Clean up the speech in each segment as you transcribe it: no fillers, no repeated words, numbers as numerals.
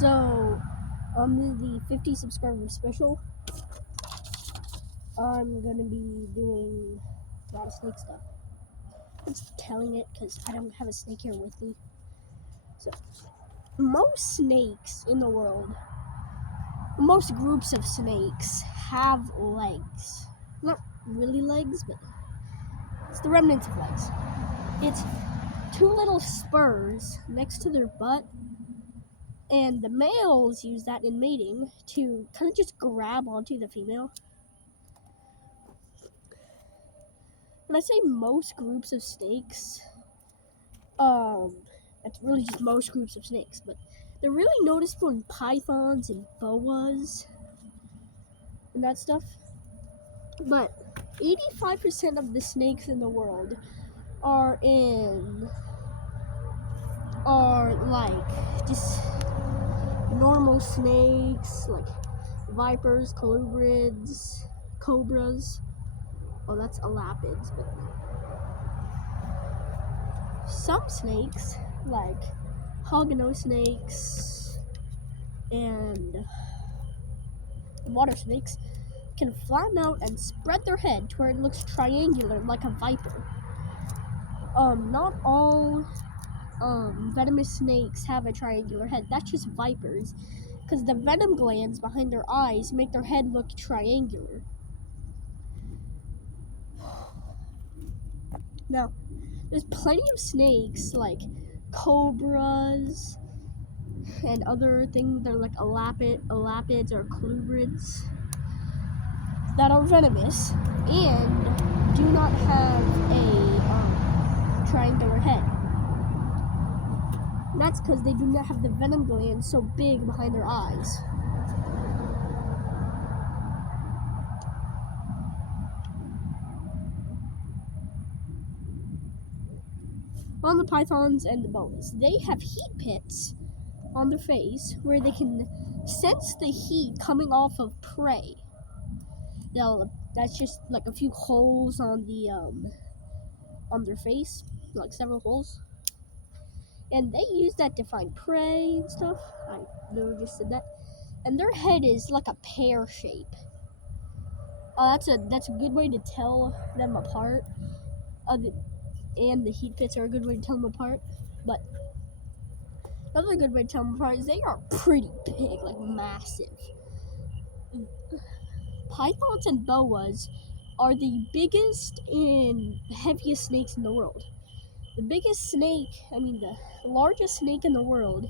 So, on the 50 subscriber special, I'm gonna be doing a lot of snake stuff. I'm just telling it because I don't have a snake here with me. So, most snakes in the world, most groups of snakes have legs. Not really legs, but it's the remnants of legs. It's two little spurs next to their butt, and the males use that in mating to kind of just grab onto the female. When I say most groups of snakes, that's really just most groups of snakes, but they're really noticeable in pythons and boas and that stuff. But 85% of the snakes in the world are like just normal snakes, like vipers, colubrids, cobras. Oh, that's elapids, but some snakes, like hognose snakes and water snakes, can flatten out and spread their head to where it looks triangular like a viper. Not all venomous snakes have a triangular head. That's just vipers, because the venom glands behind their eyes make their head look triangular. Now, there's plenty of snakes like cobras and other things that are like elapids or colubrids that are venomous and do not have a triangular head. And that's because they do not have the venom glands so big behind their eyes. On the pythons and the boas, they have heat pits on their face where they can sense the heat coming off of prey. That's just like a few holes on their face, like several holes, and they use that to find prey and stuff. I literally just said that. And their head is like a pear shape. That's a good way to tell them apart. And the heat pits are a good way to tell them apart. But another good way to tell them apart is they are pretty big, like massive. Pythons and boas are the biggest and heaviest snakes in the world. The biggest snake, the largest snake in the world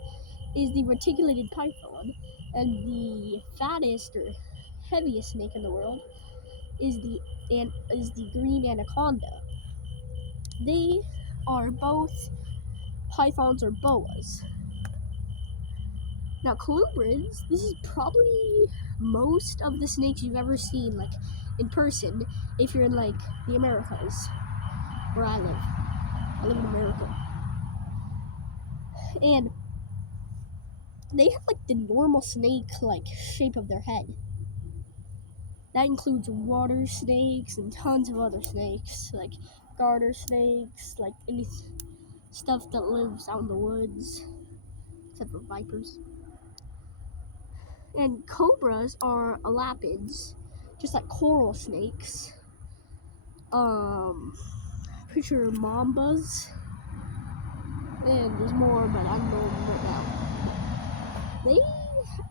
is the reticulated python, and the fattest or heaviest snake in the world is the green anaconda. They are both pythons or boas. Now, colubrids, this is probably most of the snakes you've ever seen, like, in person, if you're in, like, the Americas, where I live. I live in America. And they have, like, the normal snake, like, shape of their head. That includes water snakes and tons of other snakes, like garter snakes, like any stuff that lives out in the woods, except for vipers. And cobras are elapids, just like coral snakes. Picture mambas, and there's more, but I don't know them right now. They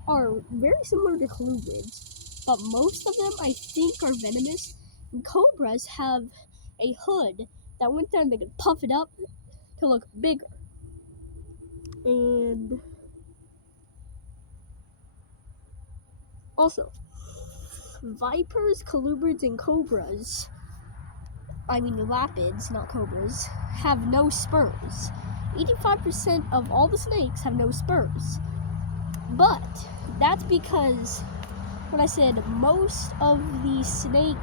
are very similar to colubrids, but most of them I think are venomous. And cobras have a hood that went there and they could puff it up to look bigger. And also, vipers, colubrids, and cobras, elapids, not cobras, have no spurs. 85% of all the snakes have no spurs. But that's because when I said most of the snake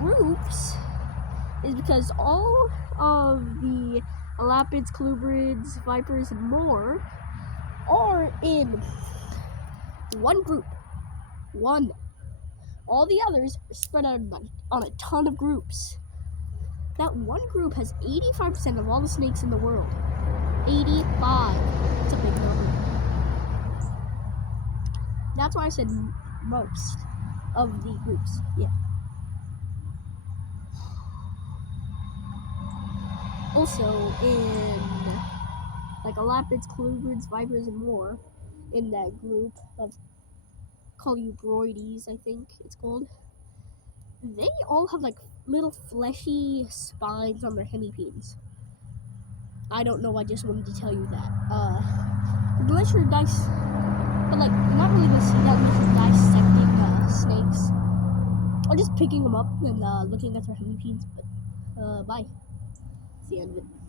groups is because all of the elapids, colubrids, vipers, and more are in one group. One. All the others are spread out on a ton of groups. That one group has 85% of all the snakes in the world. 85. That's a big number. That's why I said most of the groups. Yeah. Also, in like elapids, colubrids, vipers, and more, in that group of colubroides, I think it's called, they all have like little fleshy spines on their hemipenes. I don't know, I just wanted to tell you that. Unless you're but like, you're not really gonna see that unless you're dissecting snakes. Or just picking them up and looking at their hemipenes, but bye. That's the end of it.